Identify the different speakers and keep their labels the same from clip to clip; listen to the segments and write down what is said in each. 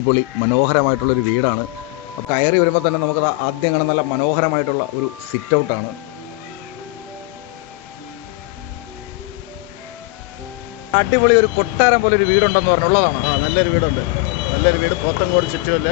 Speaker 1: അടിപൊളി മനോഹരമായിട്ടുള്ളൊരു വീടാണ്. അപ്പോൾ കയറി വരുമ്പോൾ തന്നെ നമുക്കത് ആദ്യം കാണാൻ നല്ല മനോഹരമായിട്ടുള്ള ഒരു സിറ്റ് ഔട്ടാണ് അടിപൊളി ഒരു കൊട്ടാരം പോലെ ഒരു വീടുണ്ടെന്ന് പറഞ്ഞുള്ളതാണ്.
Speaker 2: ആ നല്ലൊരു വീടുണ്ട്. നല്ലൊരു വീട് പോത്തങ്കോട് ചുറ്റുമല്ല?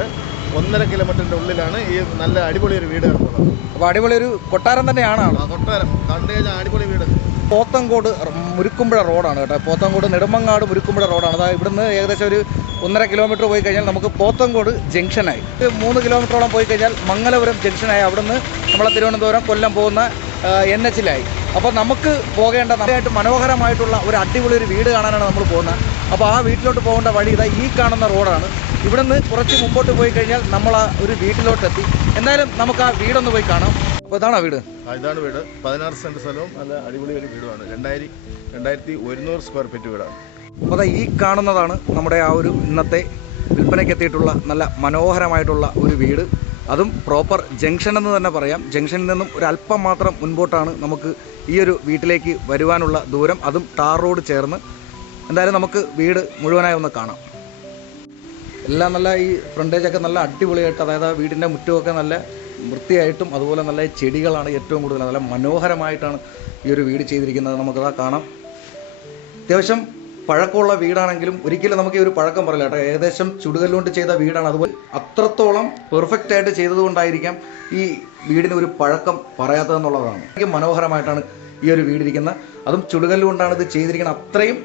Speaker 2: ഒന്നര കിലോമീറ്ററിന്റെ ഉള്ളിലാണ് ഈ നല്ല അടിപൊളി ഒരു വീട് കിടക്കുന്നത്
Speaker 1: അപ്പോൾ അടിപൊളി ഒരു കൊട്ടാരം തന്നെയാണ്
Speaker 2: കൊട്ടാരം. കണ്ടു കഴിഞ്ഞാൽ അടിപൊളി വീട്.
Speaker 1: പോത്തങ്കോട് മുരുക്കുമ്പുഴ റോഡാണ് കേട്ടോ. പോത്തങ്കോട് നെടുമങ്ങാട് മുരുക്കുമ്പുഴ റോഡാണ്. അതായത് ഇവിടുന്ന് ഏകദേശം ഒരു ഒന്നര കിലോമീറ്റർ പോയി കഴിഞ്ഞാൽ നമുക്ക് പോത്തങ്കോട് ജംഗ്ഷനായി. മൂന്ന് കിലോമീറ്ററോളം പോയി കഴിഞ്ഞാൽ മംഗലപുരം ജംഗ്ഷനായി. അവിടുന്ന് നമ്മളെ തിരുവനന്തപുരം കൊല്ലം പോകുന്ന എൻ എച്ചിലായി. അപ്പോൾ നമുക്ക് പോകേണ്ട നന്നായിട്ട് മനോഹരമായിട്ടുള്ള ഒരു അടിപൊളി ഒരു വീട് കാണാനാണ് നമ്മൾ പോകുന്നത്. അപ്പോൾ ആ വീട്ടിലോട്ട് പോകേണ്ട വഴി ഇതാ ഈ കാണുന്ന റോഡാണ്. ഇവിടുന്ന് കുറച്ച് മുമ്പോട്ട് പോയി കഴിഞ്ഞാൽ നമ്മൾ ആ ഒരു വീട്ടിലോട്ടെത്തി. എന്തായാലും നമുക്ക് ആ വീടൊന്ന് പോയി കാണാം. ഇതാണോ വീട്?
Speaker 2: ഇതാണ് വീട്. പതിനാറ് സെന്റ് സ്ഥലവും നല്ല അടിപൊളി ഒരു വീടുമാണ്. രണ്ടായിരം രണ്ടായിരത്തി ഒരുന്നൂറ് സ്ക്വയർ ഫീറ്റ് വീടാണ്.
Speaker 1: അപ്പോൾ ഈ കാണുന്നതാണ് നമ്മുടെ ആ ഒരു ഇന്നത്തെ വിൽപ്പനയ്ക്ക് എത്തിയിട്ടുള്ള നല്ല മനോഹരമായിട്ടുള്ള ഒരു വീട്. അതും പ്രോപ്പർ ജംഗ്ഷൻ എന്ന് തന്നെ പറയാം. ജംഗ്ഷനിൽ നിന്നും ഒരു അല്പം മാത്രം മുൻപോട്ടാണ് നമുക്ക് ഈ ഒരു വീട്ടിലേക്ക് വരുവാനുള്ള ദൂരം. അതും ടാർ റോഡ് ചേർന്ന്. എന്തായാലും നമുക്ക് വീട് മുഴുവനായി ഒന്ന് കാണാം. എല്ലാം നല്ല ഈ ഫ്രണ്ടേജൊക്കെ നല്ല അടിപൊളിയായിട്ട് അതായത് ആ വീടിന്റെ മുറ്റമൊക്കെ നല്ല വൃത്തിയായിട്ടും അതുപോലെ നല്ല ചെടികളാണ് ഏറ്റവും കൂടുതൽ നല്ല മനോഹരമായിട്ടാണ് ഈ ഒരു വീട് ചെയ്തിരിക്കുന്നത്. നമുക്കതാ കാണാം. അത്യാവശ്യം പഴക്കമുള്ള വീടാണെങ്കിലും ഒരിക്കലും നമുക്ക് ഈ ഒരു പഴക്കം പറയില്ല കേട്ടോ. ഏകദേശം ചുടുകല്ലുകൊണ്ട് ചെയ്ത വീടാണ്. അതുപോലെ അത്രത്തോളം പെർഫെക്റ്റ് ആയിട്ട് ചെയ്തതുകൊണ്ടായിരിക്കാം ഈ വീടിന് ഒരു പഴക്കം പറയാത്തതെന്നുള്ളതാണ്. എനിക്ക് മനോഹരമായിട്ടാണ് ഈ ഒരു വീടിരിക്കുന്നത് അതും ചുടുകല്ലുകൊണ്ടാണ് ഇത് ചെയ്തിരിക്കുന്നത്. അത്രയും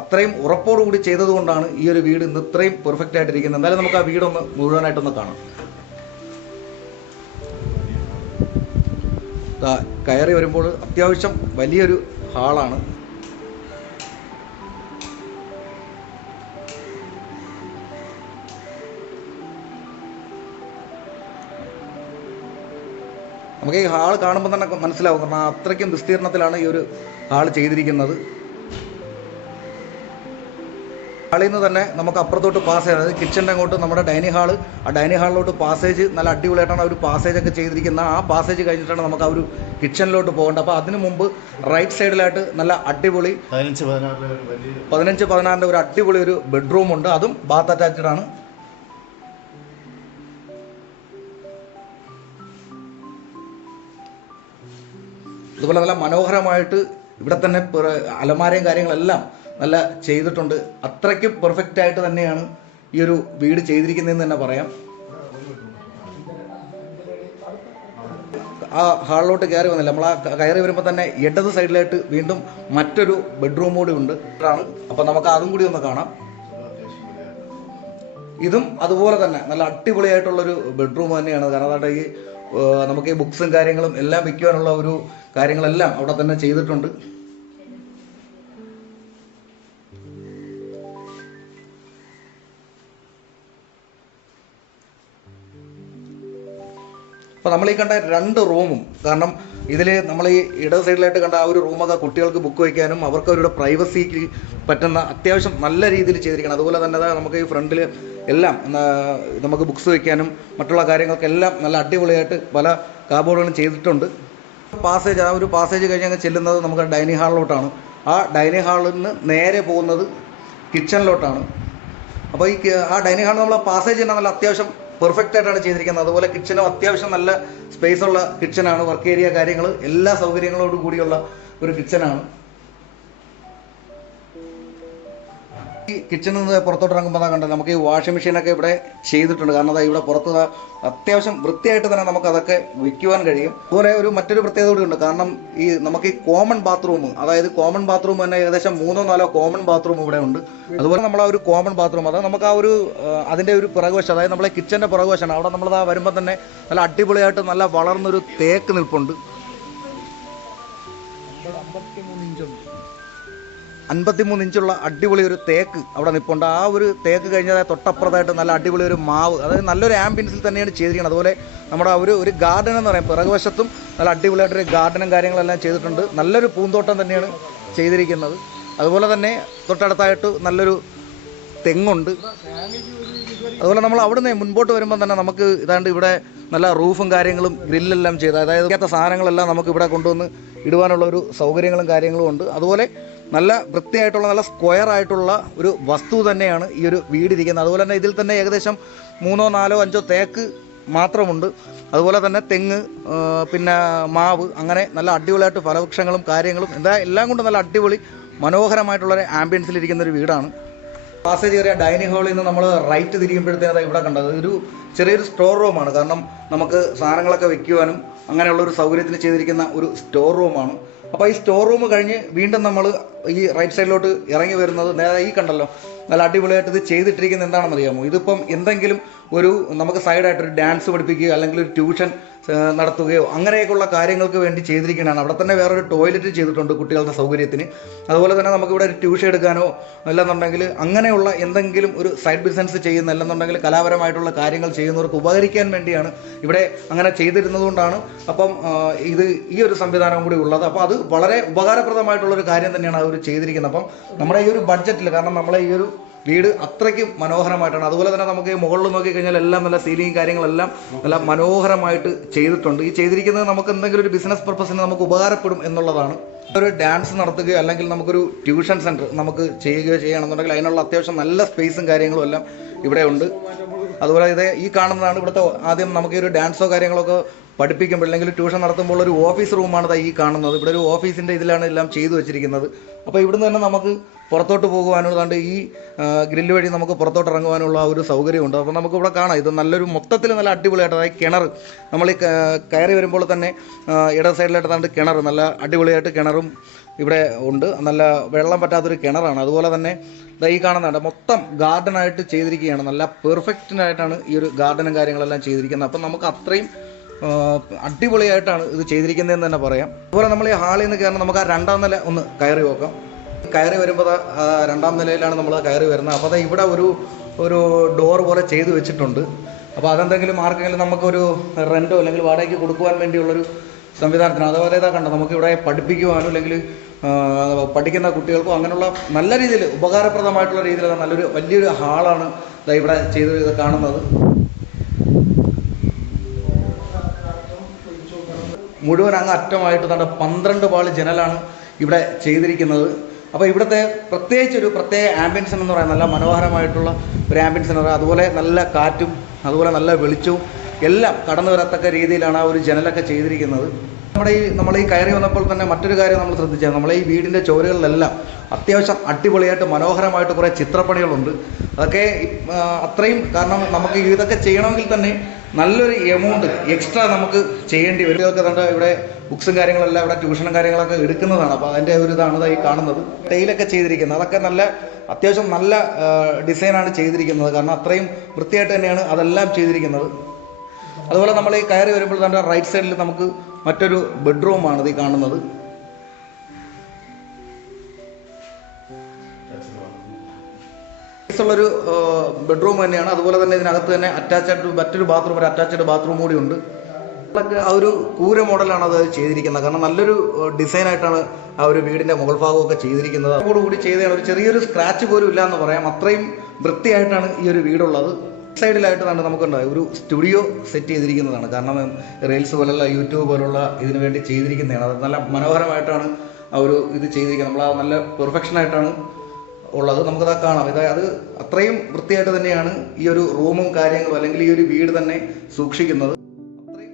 Speaker 1: അത്രയും ഉറപ്പോടുകൂടി ചെയ്തതുകൊണ്ടാണ് ഈ ഒരു വീട് ഇന്ന് ഇത്രയും പെർഫെക്റ്റ് ആയിട്ടിരിക്കുന്നത് എന്തായാലും നമുക്ക് ആ വീടൊന്ന് മുഴുവനായിട്ടൊന്ന് കാണാം. കയറി വരുമ്പോൾ അത്യാവശ്യം വലിയൊരു ഹാളാണ്. നമുക്ക് ഈ ഹാൾ കാണുമ്പോൾ തന്നെ മനസ്സിലാവും കാരണം അത്രയ്ക്കും വിസ്തീർണത്തിലാണ് ഈ ഒരു ഹാൾ ചെയ്തിരിക്കുന്നത്. ഹാളിൽ നിന്ന് തന്നെ നമുക്ക് അപ്പുറത്തോട്ട് പാസ് ചെയ്യാം. അതായത് കിച്ചന്റെ അങ്ങോട്ട് നമ്മുടെ ഡൈനിങ് ഹാൾ ആ ഡൈനിങ് ഹാളിലോട്ട് പാസേജ് നല്ല അടിപൊളിയായിട്ടാണ് ആ ഒരു പാസേജ് ഒക്കെ ചെയ്തിരിക്കുന്നത് ആ പാസേജ് കഴിഞ്ഞിട്ടാണ് നമുക്ക് ആ ഒരു കിച്ചണിലോട്ട് പോകേണ്ടത്. അപ്പോൾ അതിന് മുമ്പ് റൈറ്റ് സൈഡിലായിട്ട് നല്ല അടിപൊളി
Speaker 2: പതിനഞ്ച് പതിനാറിന്റെ ഒരു
Speaker 1: അടിപൊളി ഒരു ബെഡ്റൂം ഉണ്ട്. അതും ബാത്ത് അറ്റാച്ച്ഡ് ആണ്. ഇതുപോലെ നല്ല മനോഹരമായിട്ട് ഇവിടെ തന്നെ അലമാരയും കാര്യങ്ങളെല്ലാം നല്ല ചെയ്തിട്ടുണ്ട്. അത്രയ്ക്കും പെർഫെക്റ്റ് ആയിട്ട് തന്നെയാണ് ഈ ഒരു വീട് ചെയ്തിരിക്കുന്നതെന്ന് തന്നെ പറയാം. ആ ഹാളിലോട്ട് കയറി വന്നില്ല. നമ്മൾ ആ കയറി വരുമ്പോൾ തന്നെ ഇടത് സൈഡിലായിട്ട് വീണ്ടും മറ്റൊരു ബെഡ്റൂം കൂടി ഉണ്ട്. ആണ് അപ്പോൾ നമുക്ക് അതും കൂടി ഒന്ന് കാണാം. ഇതും അതുപോലെ തന്നെ നല്ല അടിപൊളിയായിട്ടുള്ളൊരു ബെഡ്റൂം തന്നെയാണ്. കാരണം ഈ നമുക്ക് ഈ ബുക്സും കാര്യങ്ങളും എല്ലാം വെക്കുവാനുള്ള ഒരു കാര്യങ്ങളെല്ലാം അവിടെ തന്നെ ചെയ്തിട്ടുണ്ട്. അപ്പോൾ നമ്മൾ ഈ കണ്ട രണ്ട് റൂമും കാരണം ഇതിൽ നമ്മൾ ഈ ഇടത് സൈഡിലായിട്ട് കണ്ട ആ ഒരു റൂമൊക്കെ കുട്ടികൾക്ക് ബുക്ക് വയ്ക്കാനും അവർക്ക് അവരുടെ പ്രൈവസിക്ക് പറ്റുന്ന അത്യാവശ്യം നല്ല രീതിയിൽ ചെയ്തിരിക്കണം. അതുപോലെ തന്നെ നമുക്ക് ഈ ഫ്രണ്ടിൽ എല്ലാം നമുക്ക് ബുക്സ് വയ്ക്കാനും മറ്റുള്ള കാര്യങ്ങൾക്കെല്ലാം നല്ല അടിപൊളിയായിട്ട് പല കാബോർഡുകളും ചെയ്തിട്ടുണ്ട്. പാസേജ് ആ ഒരു പാസേജ് കഴിഞ്ഞ് അങ്ങ് ചെല്ലുന്നത് നമുക്ക് ഡൈനിങ് ഹാളിലോട്ടാണ്. ആ ഡൈനിങ് ഹാളിൽ നിന്ന് നേരെ പോകുന്നത് കിച്ചണിലോട്ടാണ്. അപ്പോൾ ഈ ആ ഡൈനിങ് ഹാൾ നമ്മൾ പാസേജ് തന്നെ നല്ല അത്യാവശ്യം പെർഫെക്റ്റ് ആയിട്ടാണ് ചെയ്തിരിക്കുന്നത്. അതുപോലെ കിച്ചനും അത്യാവശ്യം നല്ല സ്പേസ് ഉള്ള കിച്ചനാണ് വർക്ക് ഏരിയ കാര്യങ്ങൾ എല്ലാ സൗകര്യങ്ങളോടും കൂടിയുള്ള ഒരു കിച്ചനാണ് ഈ കിച്ചണിൽ നിന്ന് പുറത്തോട്ട് ഇറങ്ങുമ്പോൾ കണ്ടത്. നമുക്ക് ഈ വാഷിംഗ് മെഷീനൊക്കെ ഇവിടെ ചെയ്തിട്ടുണ്ട്. കാരണം ഇവിടെ പുറത്ത് അത്യാവശ്യം വൃത്തിയായിട്ട് തന്നെ നമുക്ക് അതൊക്കെ വയ്ക്കുവാൻ കഴിയും. അതുപോലെ ഒരു മറ്റൊരു പ്രത്യേകത ഉണ്ട്. കാരണം ഈ നമുക്ക് ഈ കോമൺ ബാത്റൂം അതായത് കോമൺ ബാത്റൂം തന്നെ ഏകദേശം മൂന്നോ നാലോ കോമൺ ബാത്റൂം ഇവിടെ ഉണ്ട്. അതുപോലെ നമ്മൾ ആ ഒരു കോമൺ ബാത്റൂം അതായത് നമുക്ക് ആ ഒരു അതിന്റെ ഒരു പിറകുവശം അതായത് നമ്മളെ കിച്ചന്റെ പിറകുവശമാണ്. അവിടെ നമ്മൾ വരുമ്പോൾ തന്നെ നല്ല അടിപൊളിയായിട്ട് നല്ല വളർന്നൊരു തേക്ക് നിൽപ്പുണ്ട്. അൻപത്തിമൂന്ന് ഇഞ്ചുള്ള അടിപൊളി ഒരു തേക്ക് അവിടെ നിൽപ്പുണ്ട് ആ ഒരു തേക്ക് കഴിഞ്ഞാൽ തൊട്ടപ്പുറത്തായിട്ട് നല്ല അടിപൊളി ഒരു മാവ്. അതായത് നല്ലൊരു ആംബിയൻസിൽ തന്നെയാണ് ചെയ്തിരിക്കുന്നത്. അതുപോലെ നമ്മുടെ ഒരു ഒരു ഗാർഡൻ എന്ന് പറയും. പിറകുവശത്തും നല്ല അടിപൊളിയായിട്ടൊരു ഗാർഡനും കാര്യങ്ങളെല്ലാം ചെയ്തിട്ടുണ്ട്. നല്ലൊരു പൂന്തോട്ടം തന്നെയാണ് ചെയ്തിരിക്കുന്നത്. അതുപോലെ തന്നെ തൊട്ടടുത്തായിട്ട് നല്ലൊരു തെങ്ങുണ്ട്. അതുപോലെ നമ്മൾ അവിടുന്ന് മുൻപോട്ട് വരുമ്പോൾ തന്നെ നമുക്ക് ഇതാണ്ട് ഇവിടെ നല്ല റൂഫും കാര്യങ്ങളും ഗ്രില്ലെല്ലാം ചെയ്ത് അതായത് ഇല്ലാത്ത സാധനങ്ങളെല്ലാം നമുക്ക് ഇവിടെ കൊണ്ടുവന്ന് ഇടുവാനുള്ള ഒരു സൗകര്യങ്ങളും കാര്യങ്ങളും ഉണ്ട്. അതുപോലെ നല്ല വൃത്തിയായിട്ടുള്ള നല്ല സ്ക്വയർ ആയിട്ടുള്ള ഒരു വസ്തു തന്നെയാണ് ഈ ഒരു വീടിരിക്കുന്നത്. അതുപോലെ തന്നെ ഇതിൽ തന്നെ ഏകദേശം മൂന്നോ നാലോ അഞ്ചോ തേക്ക് മാത്രമുണ്ട്. അതുപോലെ തന്നെ തെങ്ങ് പിന്നെ മാവ് അങ്ങനെ നല്ല അടിപൊളിയായിട്ട് ഫലവൃക്ഷങ്ങളും കാര്യങ്ങളും എന്താ എല്ലാം കൊണ്ടും നല്ല അടിപൊളി മനോഹരമായിട്ടുള്ള ഒരു ആംബിയൻസിലിരിക്കുന്ന ഒരു വീടാണ് പാസേജ് കയറിയ ഡൈനിങ് ഹാളിൽ നിന്ന് നമ്മൾ റൈറ്റ് തിരിയുമ്പോഴത്തേക്കാണ് ഇവിടെ കണ്ടത്. ഒരു ചെറിയൊരു സ്റ്റോർ റൂമാണ് കാരണം നമുക്ക് സാധനങ്ങളൊക്കെ വെക്കുവാനും അങ്ങനെയുള്ള ഒരു സൗകര്യത്തിന് ചെയ്തിരിക്കുന്ന ഒരു സ്റ്റോർ റൂമാണ് അപ്പോൾ ഈ സ്റ്റോർ റൂം കഴിഞ്ഞ് വീണ്ടും നമ്മൾ ഈ റൈറ്റ് സൈഡിലോട്ട് ഇറങ്ങി വരുന്നത് നേരെ ഈ കണ്ടല്ലോ. നല്ല അടിപൊളിയായിട്ട് ഇത് ചെയ്തിട്ടിരിക്കുന്നത് എന്താണെന്ന് അറിയാമോ ഇതിപ്പം എന്തെങ്കിലും ഒരു നമുക്ക് സൈഡായിട്ട് ഒരു ഡാൻസ് പഠിപ്പിക്കുക അല്ലെങ്കിൽ ഒരു ട്യൂഷൻ നടത്തുകയോ അങ്ങനെയൊക്കെയുള്ള കാര്യങ്ങൾക്ക് വേണ്ടി ചെയ്തിരിക്കുന്നതാണ്. അവിടെ തന്നെ വേറൊരു ടോയ്ലറ്റ് ചെയ്തിട്ടുണ്ട് കുട്ടികളുടെ സൗകര്യത്തിന്. അതുപോലെ തന്നെ നമുക്കിവിടെ ഒരു ട്യൂഷൻ എടുക്കാനോ അല്ലെന്നുണ്ടെങ്കിൽ അങ്ങനെയുള്ള എന്തെങ്കിലും ഒരു സൈഡ് ബിസിനസ് ചെയ്യുന്ന അല്ലെന്നുണ്ടെങ്കിൽ കലാപരമായിട്ടുള്ള കാര്യങ്ങൾ ചെയ്യുന്നവർക്ക് ഉപകരിക്കാൻ വേണ്ടിയാണ് ഇവിടെ അങ്ങനെ ചെയ്തിരുന്നതുകൊണ്ടാണ് അപ്പം ഇത് ഈ ഒരു സംവിധാനം കൂടി ഉള്ളത്. അപ്പോൾ അത് വളരെ ഉപകാരപ്രദമായിട്ടുള്ള ഒരു കാര്യം തന്നെയാണ് അവർ ചെയ്തിരിക്കുന്നത്. അപ്പം നമ്മുടെ ഈ ഒരു ബഡ്ജറ്റിൽ കാരണം നമ്മളെ ഈ ഒരു വീട് അത്രയ്ക്ക് മനോഹരമായിട്ടാണ്. അതുപോലെ തന്നെ നമുക്ക് മുകളിൽ നോക്കി കഴിഞ്ഞാൽ എല്ലാം നല്ല സീലിംഗ് കാര്യങ്ങളെല്ലാം നല്ല മനോഹരമായിട്ട് ചെയ്തിട്ടുണ്ട്. ഈ ചെയ്തിരിക്കുന്നത് നമുക്ക് എന്തെങ്കിലും ഒരു ബിസിനസ് പർപ്പസിന് നമുക്ക് ഉപകാരപ്പെടും എന്നുള്ളതാണ്. ഒരു ഡാൻസ് നടത്തുകയോ അല്ലെങ്കിൽ നമുക്കൊരു ട്യൂഷൻ സെന്റർ നമുക്ക് ചെയ്യുകയോ ചെയ്യണമെന്നുണ്ടെങ്കിൽ അതിനുള്ള അത്യാവശ്യം നല്ല സ്പേസും കാര്യങ്ങളും എല്ലാം ഇവിടെ ഉണ്ട്. അതുപോലെ ഇത് ഈ കാണുന്നതാണ് ഇവിടുത്തെ ആദ്യം നമുക്ക് ഒരു ഡാൻസോ കാര്യങ്ങളൊക്കെ പഠിപ്പിക്കുമ്പോൾ അല്ലെങ്കിൽ ട്യൂഷൻ നടത്തുമ്പോൾ ഒരു ഓഫീസ് റൂമാണ് ഈ കാണുന്നത്. ഇവിടെ ഒരു ഓഫീസിന്റെ ഇതിലാണ് എല്ലാം ചെയ്തു വെച്ചിരിക്കുന്നത്. അപ്പോൾ ഇവിടുന്ന് തന്നെ നമുക്ക് പുറത്തോട്ട് പോകുവാനുള്ളതാണ്ട് ഈ ഗ്രില്ല് വഴി നമുക്ക് പുറത്തോട്ട് ഇറങ്ങുവാനുള്ള ഒരു സൗകര്യമുണ്ട്. അപ്പോൾ നമുക്കിവിടെ കാണാം. ഇത് നല്ലൊരു മൊത്തത്തിൽ നല്ല അടിപൊളിയായിട്ട് അതായത് കിണർ. നമ്മൾ ഈ കയറി വരുമ്പോൾ തന്നെ ഇട സൈഡിലായിട്ട് കിണർ. നല്ല അടിപൊളിയായിട്ട് കിണറും ഇവിടെ ഉണ്ട്. നല്ല വെള്ളം പറ്റാത്തൊരു കിണറാണ്. അതുപോലെ തന്നെ ഈ കാണുന്നുണ്ട് മൊത്തം ഗാർഡനായിട്ട് ചെയ്തിരിക്കുകയാണ്. നല്ല പെർഫെക്റ്റിനായിട്ടാണ് ഈ ഒരു ഗാർഡനും കാര്യങ്ങളെല്ലാം ചെയ്തിരിക്കുന്നത്. അപ്പം നമുക്ക് അത്രയും അടിപൊളിയായിട്ടാണ് ഇത് ചെയ്തിരിക്കുന്നതെന്ന് തന്നെ പറയാം. അതുപോലെ നമ്മൾ ഈ ഹാളിൽ നിന്ന് കയറണം നമുക്ക് ആ രണ്ടാം നില ഒന്ന് കയറി നോക്കാം. കയറി വരുമ്പോൾ രണ്ടാം നിലയിലാണ് നമ്മൾ കയറി വരുന്നത്. അപ്പോൾ അത് ഇവിടെ ഒരു ഒരു ഡോർ പോലെ ചെയ്തു വെച്ചിട്ടുണ്ട്. അപ്പോൾ അതെന്തെങ്കിലും ആർക്കെങ്കിലും നമുക്കൊരു റെന്റോ അല്ലെങ്കിൽ വാടകയ്ക്ക് കൊടുക്കുവാൻ വേണ്ടിയുള്ളൊരു സംവിധാനത്തിന് അതുപോലെ ഇതാ കണ്ടോ നമുക്കിവിടെ പഠിപ്പിക്കുവാനോ അല്ലെങ്കിൽ പഠിക്കുന്ന കുട്ടികൾക്കും അങ്ങനെയുള്ള നല്ല രീതിയിൽ ഉപകാരപ്രദമായിട്ടുള്ള രീതിയിൽ നല്ലൊരു വലിയൊരു ഹാളാണ് ഇവിടെ ചെയ്ത് കാണുന്നത്. മുഴുവൻ അങ്ങ് അറ്റമായിട്ട് നല്ല പന്ത്രണ്ട് പാളി ജനലാണ് ഇവിടെ ചെയ്തിരിക്കുന്നത്. അപ്പോൾ ഇവിടുത്തെ പ്രത്യേകിച്ച് ഒരു പ്രത്യേക ആംബിയൻസ് എന്ന് പറയുന്നത് നല്ല മനോഹരമായിട്ടുള്ള ഒരു ആംബിയൻസ് എന്ന് പറയുന്നത് അതുപോലെ നല്ല കാറ്റും അതുപോലെ നല്ല വെളിച്ചവും എല്ലാം കടന്നു വരത്തക്ക രീതിയിലാണ് ആ ഒരു ജനലൊക്കെ ചെയ്തിരിക്കുന്നത്. നമ്മുടെ ഈ നമ്മൾ ഈ കയറി വന്നപ്പോൾ തന്നെ മറ്റൊരു കാര്യം നമ്മൾ ശ്രദ്ധിച്ചത് നമ്മളെ ഈ വീടിന്റെ ചുവരുകളിലെല്ലാം അത്യാവശ്യം അടിപൊളിയായിട്ട് മനോഹരമായിട്ട് കുറേ ചിത്രപ്പണികളുണ്ട്. അതൊക്കെ അത്രയും കാരണം നമുക്ക് ഇതൊക്കെ ചെയ്യണമെങ്കിൽ തന്നെ നല്ലൊരു എമൗണ്ട് എക്സ്ട്രാ നമുക്ക് ചെയ്യേണ്ടി വരും. ഇതൊക്കെ കണ്ട് ഇവിടെ ബുക്സും കാര്യങ്ങളെല്ലാം ഇവിടെ ട്യൂഷനും കാര്യങ്ങളൊക്കെ എടുക്കുന്നതാണ്. അപ്പോൾ അതിന്റെ ഒരു ഇതാണ് ഈ കാണുന്നത്. ടൈലൊക്കെ ചെയ്തിരിക്കുന്നത്. അതൊക്കെ നല്ല അത്യാവശ്യം നല്ല ഡിസൈനാണ് ചെയ്തിരിക്കുന്നത്. കാരണം അത്രയും വൃത്തിയായിട്ട് തന്നെയാണ് അതെല്ലാം ചെയ്തിരിക്കുന്നത്. അതുപോലെ നമ്മൾ ഈ കയറി വരുമ്പോൾ തന്നെ റൈറ്റ് സൈഡിൽ നമുക്ക് മറ്റൊരു ബെഡ്റൂമാണ് ഈ കാണുന്നത്. ഉള്ളൊരു ബെഡ്റൂം തന്നെയാണ്. അതുപോലെ തന്നെ ഇതിനകത്ത് തന്നെ അറ്റാച്ച്ഡ് മറ്റൊരു ബാത്റൂം ഒരു അറ്റാച്ച്ഡ് ബാത്റൂം കൂടി ഉണ്ട്. ആ ഒരു കൂര മോഡലാണ് അത് ചെയ്തിരിക്കുന്നത്. കാരണം നല്ലൊരു ഡിസൈൻ ആയിട്ടാണ് ആ ഒരു വീടിന്റെ മുകൾ ഭാഗമൊക്കെ ചെയ്തിരിക്കുന്നത്. അതോടുകൂടി ചെയ്തതാണ്. ഒരു ചെറിയൊരു സ്ക്രാച്ച് പോലും ഇല്ല എന്ന് പറയാം. അത്രയും വൃത്തിയായിട്ടാണ് ഈ ഒരു വീടുള്ളത്. സൈഡിലായിട്ട് തന്നെ നമുക്കുണ്ടായി ഒരു സ്റ്റുഡിയോ സെറ്റ് ചെയ്തിരിക്കുന്നതാണ്. കാരണം റീൽസ് പോലുള്ള യൂട്യൂബ് പോലുള്ള ഇതിനു വേണ്ടി ചെയ്തിരിക്കുന്നതാണ്. അത് നല്ല മനോഹരമായിട്ടാണ് ആ ഒരു ഇത് ചെയ്തിരിക്കുന്നത്. നമ്മൾ നല്ല പെർഫെക്ഷൻ ആയിട്ടാണ് ഉള്ളത് നമുക്കത് കാണാം. ഇത് അത് അത്രയും വൃത്തിയായിട്ട് തന്നെയാണ് ഈ ഒരു റൂമും കാര്യങ്ങളും അല്ലെങ്കിൽ ഈ ഒരു വീട് തന്നെ സൂക്ഷിക്കുന്നത്. അത്രയും,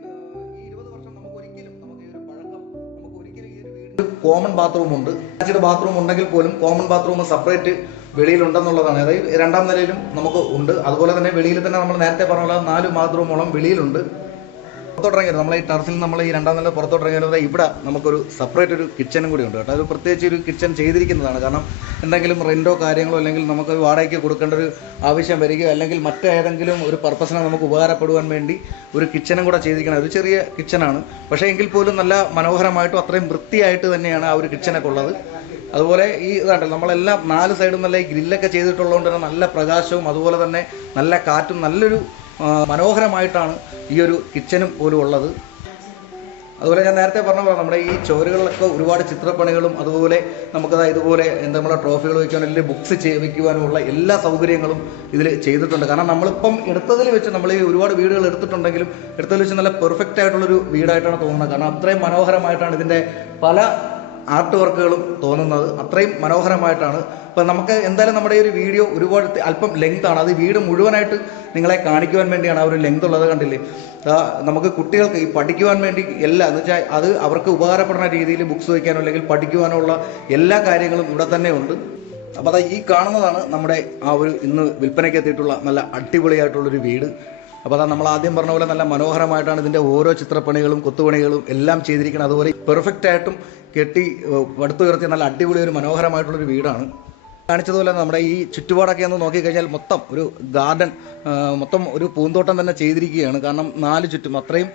Speaker 1: ഈ 20 വർഷം നമുക്ക് ഒരിക്കലും നമുക്ക് ഈ ഒരു പഴക്കം നമുക്ക് ഒരിക്കലും ഈ ഒരു വീട് കോമൺ ബാത്റൂം ഉണ്ട്. അറ്റാച്ച്ഡ് ബാത്റൂം ഉണ്ടെങ്കിൽ പോലും കോമൺ ബാത്റൂം സെപ്പറേറ്റ് വെളിയിലുണ്ടെന്നുള്ളതാണ്. അതായത് രണ്ടാം നിലയിലും നമുക്ക് ഉണ്ട്. അതുപോലെ തന്നെ വെളിയിൽ തന്നെ നമ്മൾ നേരത്തെ പറഞ്ഞ നാല് ബാത്റൂമോളം വെളിയിലുണ്ട്. പുറത്തോട്ടിറങ്ങിയത് നമ്മൾ ഈ ടെറസിൽ നമ്മൾ ഈ രണ്ടാം നില പുറത്തോട്ടിറങ്ങിയത് ഇവിടെ നമുക്കൊരു സെപ്പറേറ്റ് ഒരു കിച്ചനും കൂടി ഉണ്ട് കേട്ടോ. അത് പ്രത്യേകിച്ച് ഒരു കിച്ചൺ ചെയ്തിരിക്കുന്നതാണ്. കാരണം എന്തെങ്കിലും റെന്റോ കാര്യങ്ങളോ അല്ലെങ്കിൽ നമുക്ക് വാടകയ്ക്ക് കൊടുക്കേണ്ട ഒരു ആവശ്യം വരികയോ അല്ലെങ്കിൽ മറ്റേതെങ്കിലും ഒരു പർപ്പസിനെ നമുക്ക് ഉപകാരപ്പെടുവാൻ വേണ്ടി ഒരു കിച്ചനും കൂടെ ചെയ്തിരിക്കണം ഒരു ചെറിയ കിച്ചനാണ് പക്ഷേ എങ്കിൽ പോലും നല്ല മനോഹരമായിട്ടും അത്രയും വൃത്തിയായിട്ട് തന്നെയാണ് ആ ഒരു കിച്ചനൊക്കെ ഉള്ളത്. അതുപോലെ ഈ ഇതാണ്ടല്ലോ നമ്മളെല്ലാം നാല് സൈഡും നല്ല ഈ ഗ്രില്ലൊക്കെ ചെയ്തിട്ടുള്ളതുകൊണ്ട് തന്നെ നല്ല പ്രകാശവും അതുപോലെ തന്നെ നല്ല കാറ്റും നല്ലൊരു മനോഹരമായിട്ടാണ് ഈ ഒരു കിച്ചനും പോലും ഉള്ളത്. അതുപോലെ ഞാൻ നേരത്തെ പറഞ്ഞ പോലെ നമ്മുടെ ഈ ചോരുകളിലൊക്കെ ഒരുപാട് ചിത്രപ്പണികളും അതുപോലെ നമുക്കത് ഇതുപോലെ എന്താ നമ്മുടെ ട്രോഫികൾ വയ്ക്കാനും അല്ലെങ്കിൽ ബുക്സ് വയ്ക്കുവാനുമുള്ള എല്ലാ സൗകര്യങ്ങളും ഇതിൽ ചെയ്തിട്ടുണ്ട്. കാരണം നമ്മളിപ്പം എടുത്തതിൽ വെച്ച് നമ്മൾ ഈ ഒരുപാട് വീടുകൾ എടുത്തിട്ടുണ്ടെങ്കിലും എടുത്തതിൽ വെച്ച് നല്ല പെർഫെക്റ്റ് ആയിട്ടുള്ളൊരു വീടായിട്ടാണ് തോന്നുന്നത്. കാരണം അത്രയും മനോഹരമായിട്ടാണ് ഇതിന്റെ പല ആർട്ട് വർക്കുകളും തോന്നുന്നത് അത്രയും മനോഹരമായിട്ടാണ്. ഇപ്പം നമുക്ക് എന്തായാലും നമ്മുടെ ഒരു വീഡിയോ ഒരുപാട് അല്പം ലെങ്ത് ആണ്. അത് വീട് മുഴുവനായിട്ട് നിങ്ങളെ കാണിക്കുവാൻ വേണ്ടിയാണ് ആ ഒരു ലെങ്ത് ഉള്ളത് കണ്ടില്ലേ? നമുക്ക് കുട്ടികൾക്ക് ഈ പഠിക്കുവാൻ വേണ്ടി എല്ലാ എന്ന് വെച്ചാൽ അത് അവർക്ക് ഉപകാരപ്പെടുന്ന രീതിയിൽ ബുക്സ് വയ്ക്കാനോ അല്ലെങ്കിൽ പഠിക്കുവാനോ ഉള്ള എല്ലാ കാര്യങ്ങളും ഇവിടെ തന്നെ ഉണ്ട്. അപ്പോൾ അതാ ഈ കാണുന്നതാണ് നമ്മുടെ ആ ഒരു ഇന്ന് വിൽപ്പനയ്ക്ക് എത്തിയിട്ടുള്ള നല്ല അടിപൊളിയായിട്ടുള്ളൊരു വീട്. അപ്പോൾ അതാ നമ്മൾ ആദ്യം പറഞ്ഞ പോലെ നല്ല മനോഹരമായിട്ടാണ് ഇതിന്റെ ഓരോ ചിത്രപ്പണികളും കൊത്തുപണികളും എല്ലാം ചെയ്തിരിക്കുന്നത്. അതുപോലെ പെർഫെക്റ്റ് ആയിട്ടും കെട്ടി പടുത്തുയർത്തിയ നല്ല അടിപൊളി ഒരു മനോഹരമായിട്ടുള്ളൊരു വീടാണ്. കാണിച്ചതുപോലെ നമ്മുടെ ഈ ചുറ്റുപാടൊക്കെ ഒന്ന് നോക്കിക്കഴിഞ്ഞാൽ മൊത്തം ഒരു ഗാർഡൻ മൊത്തം ഒരു പൂന്തോട്ടം തന്നെ ചെയ്തിരിക്കുകയാണ്. കാരണം നാല് ചുറ്റും അത്രയും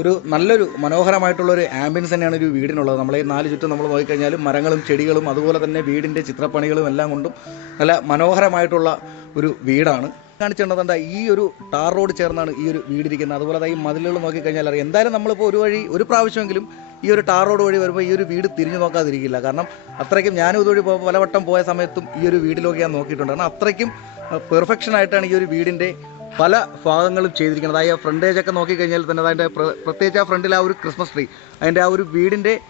Speaker 1: ഒരു നല്ലൊരു മനോഹരമായിട്ടുള്ള ഒരു ആംബിയൻസ് തന്നെയാണ് ഒരു വീടിനുള്ളത്. നമ്മളെ ഈ നാല് ചുറ്റും നമ്മൾ നോക്കിക്കഴിഞ്ഞാലും മരങ്ങളും ചെടികളും അതുപോലെ തന്നെ വീടിന്റെ ചിത്രപ്പണികളും എല്ലാം കൊണ്ടും നല്ല മനോഹരമായിട്ടുള്ള ഒരു വീടാണ്. കാണിച്ചിട്ടുള്ളത് എന്താ ഈ ഒരു ടാർ റോഡ് ചേർന്നാണ് ഈ ഒരു വീടിരിക്കുന്നത്. അതുപോലെ ഈ മതിലുകൾ നോക്കിക്കഴിഞ്ഞാൽ അറിയാം. എന്തായാലും നമ്മളിപ്പോൾ ഒരു വഴി ഒരു പ്രാവശ്യമെങ്കിലും ഈ ഒരു ടാർ റോഡ് വഴി വരുമ്പോൾ ഈ ഒരു വീട് തിരിഞ്ഞു നോക്കാതിരിക്കില്ല. കാരണം അത്രയ്ക്കും ഞാനും ഇതുവഴി പലവട്ടം പോയ സമയത്തും ഈ ഒരു വീടിലൊക്കെ ഞാൻ നോക്കിയിട്ടുണ്ട്. കാരണം അത്രയ്ക്കും പെർഫെക്ഷൻ ആയിട്ടാണ് ഈ ഒരു വീടിന്റെ പല ഭാഗങ്ങളും ചെയ്തിരിക്കുന്നത്. അതായത് ഫ്രണ്ടേജ് ഒക്കെ നോക്കിക്കഴിഞ്ഞാൽ തന്നെ അതിന്റെ പ്ര- പ്രത്യേകിച്ച് ആ ഫ്രണ്ടിൽ ആ ഒരു ക്രിസ്മസ് ട്രീ അതിന്റെ ആ ഒരു വീടിന്റെ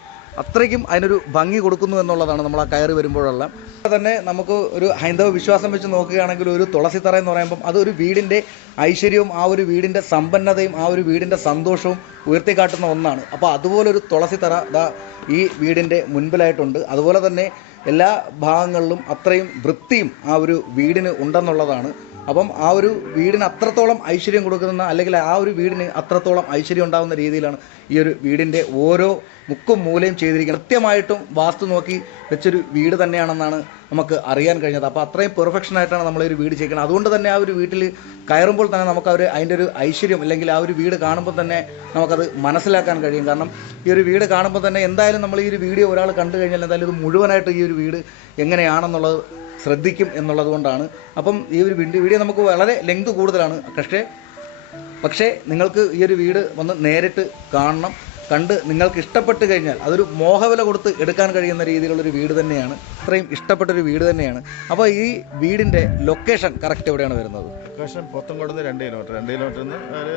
Speaker 1: അത്രയ്ക്കും അതിനൊരു ഭംഗി കൊടുക്കുന്നു എന്നുള്ളതാണ് നമ്മൾ ആ കയറി വരുമ്പോഴുള്ള. തന്നെ നമുക്ക് ഒരു ഹൈന്ദവ വിശ്വാസം വെച്ച് നോക്കുകയാണെങ്കിൽ ഒരു തുളസിത്തറ എന്ന് പറയുമ്പം അത് ഒരു വീടിന്റെ ഐശ്വര്യവും ആ ഒരു വീടിന്റെ സമ്പന്നതയും ആ ഒരു വീടിന്റെ സന്തോഷവും ഉയർത്തിക്കാട്ടുന്ന ഒന്നാണ്. അപ്പോൾ അതുപോലൊരു തുളസിത്തറ ദാ ഈ വീടിന്റെ മുൻപിലായിട്ടുണ്ട്. അതുപോലെ തന്നെ എല്ലാ ഭാഗങ്ങളിലും അത്രയും വൃത്തിയും ആ ഒരു വീടിന് ഉണ്ടെന്നുള്ളതാണ്. അപ്പം ആ ഒരു വീടിന് അത്രത്തോളം ഐശ്വര്യം കൊടുക്കുന്ന അല്ലെങ്കിൽ ആ ഒരു വീടിന് അത്രത്തോളം ഐശ്വര്യം ഉണ്ടാകുന്ന രീതിയിലാണ് ഈ ഒരു വീടിന്റെ ഓരോ മുക്കും മൂലയും ചെയ്തിരിക്കുന്നത്. കൃത്യമായിട്ടും വാസ്തു നോക്കി വെച്ചൊരു വീട് തന്നെയാണെന്നാണ് നമുക്ക് അറിയാൻ കഴിഞ്ഞത്. അപ്പോൾ അത്രയും പെർഫെക്ഷൻ ആയിട്ടാണ് നമ്മൾ ഒരു വീട് ചെയ്യുന്നത് അതുകൊണ്ട് തന്നെ ആ ഒരു വീട്ടിൽ കയറുമ്പോൾ തന്നെ നമുക്ക് അവർ അതിന്റെ ഒരു ഐശ്വര്യം അല്ലെങ്കിൽ ആ ഒരു വീട് കാണുമ്പോൾ തന്നെ നമുക്കത് മനസ്സിലാക്കാൻ കഴിയും. കാരണം ഈ ഒരു വീട് കാണുമ്പോൾ തന്നെ എന്തായാലും നമ്മൾ ഈ ഒരു വീഡിയോ ഒരാൾ കണ്ടു കഴിഞ്ഞാൽ എന്തായാലും ഇത് മുഴുവനായിട്ട് ഈ ഒരു വീട് എങ്ങനെയാണെന്നുള്ളത് ശ്രദ്ധിക്കും എന്നുള്ളത് കൊണ്ടാണ്. അപ്പം ഈ ഒരു വീഡിയോ നമുക്ക് വളരെ ലെങ്ത് കൂടുതലാണ്. പക്ഷേ പക്ഷേ നിങ്ങൾക്ക് ഈ ഒരു വീട് വന്ന് നേരിട്ട് കാണണം. കണ്ട് നിങ്ങൾക്ക് ഇഷ്ടപ്പെട്ട് കഴിഞ്ഞാൽ അതൊരു മോഹവില കൊടുത്ത് എടുക്കാൻ കഴിയുന്ന രീതിയിലുള്ളൊരു വീട് തന്നെയാണ്. അത്രയും ഇഷ്ടപ്പെട്ടൊരു വീട് തന്നെയാണ്. അപ്പോൾ ഈ വീടിന്റെ ലൊക്കേഷൻ കറക്റ്റ് എവിടെയാണ് വരുന്നത്?
Speaker 2: ലൊക്കേഷൻ പോത്തങ്കോട് നിന്ന് രണ്ട് കിലോമീറ്റർ രണ്ട് കിലോമീറ്റർ നിന്ന് ഒരു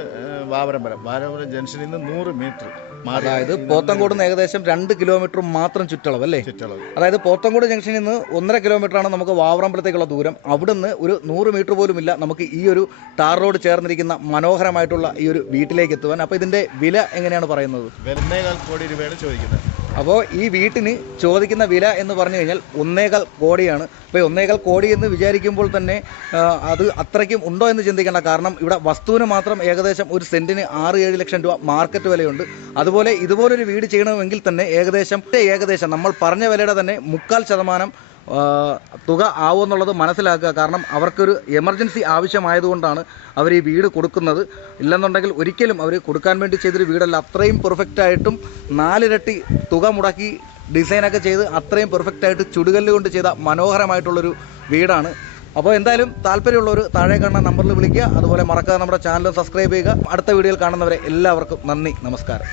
Speaker 2: വാവരമ്പലം വാവരമ്പലം ജംഗ്ഷനിൽ നിന്ന് നൂറ് മീറ്റർ മാറി
Speaker 1: അതായത് പോത്തങ്കോട് നിന്ന് ഏകദേശം രണ്ട് കിലോമീറ്റർ മാത്രം ചുറ്റളവ് അല്ലേ?
Speaker 2: ചുറ്റളവ്.
Speaker 1: അതായത് പോത്തങ്കോട് ജംഗ്ഷനിൽ നിന്ന് ഒന്നര കിലോമീറ്റർ ആണ് നമുക്ക് വാവറമ്പലത്തേക്കുള്ള ദൂരം. അവിടുന്ന് ഒരു നൂറ് മീറ്റർ പോലും ഇല്ല. നമുക്ക് ഈ ഒരു ടാർ റോഡ് ചേർന്നിരിക്കുന്ന മനോഹരമായിട്ടുള്ള ഈ ഒരു വീട്ടിലേക്ക് എത്തുവാൻ. അപ്പോൾ ഇതിന്റെ വില എങ്ങനെയാണ് പറയുന്നത്?
Speaker 2: കോടി രൂപയാണ് ചോദിക്കുന്നത്.
Speaker 1: അപ്പോൾ ഈ വീട്ടിന് ചോദിക്കുന്ന വില എന്ന് പറഞ്ഞു കഴിഞ്ഞാൽ ഒന്നേകാൽ കോടിയാണ്. അപ്പോൾ ഒന്നേകാൽ കോടി എന്ന് വിചാരിക്കുമ്പോൾ തന്നെ അത് അത്രയ്ക്കും ഉണ്ടോ എന്ന് ചിന്തിക്കേണ്ട. കാരണം ഇവിടെ വസ്തുവിന് മാത്രം ഏകദേശം ഒരു സെന്റിന് ആറ് ഏഴ് ലക്ഷം രൂപ മാർക്കറ്റ് വിലയുണ്ട്. അതുപോലെ ഇതുപോലൊരു വീട് ചെയ്യണമെങ്കിൽ തന്നെ ഏകദേശം ഏകദേശം നമ്മൾ പറഞ്ഞ വിലയുടെ തന്നെ മുക്കാൽ ശതമാനം തുക ആവുമെന്നുള്ളത് മനസ്സിലാക്കുക. കാരണം അവർക്കൊരു എമർജൻസി ആവശ്യമായതുകൊണ്ടാണ് അവർ ഈ വീട് കൊടുക്കുന്നത്. ഇല്ലെന്നുണ്ടെങ്കിൽ ഒരിക്കലും അവർ കൊടുക്കാൻ വേണ്ടി ചെയ്തൊരു വീടല്ല. അത്രയും പെർഫെക്റ്റ് ആയിട്ടും നാലിരട്ടി തുക മുടക്കി ഡിസൈനൊക്കെ ചെയ്ത് അത്രയും പെർഫെക്റ്റ് ആയിട്ട് ചുടുകല്ല് കൊണ്ട് ചെയ്ത മനോഹരമായിട്ടുള്ളൊരു വീടാണ്. അപ്പോൾ എന്തായാലും താല്പര്യമുള്ളവർ താഴെ കാണുന്ന നമ്പറിൽ വിളിക്കുക. അതുപോലെ മറക്കാതെ നമ്മുടെ ചാനൽ സബ്സ്ക്രൈബ് ചെയ്യുക. അടുത്ത വീഡിയോയിൽ കാണുന്നവരെ എല്ലാവർക്കും നന്ദി. നമസ്കാരം.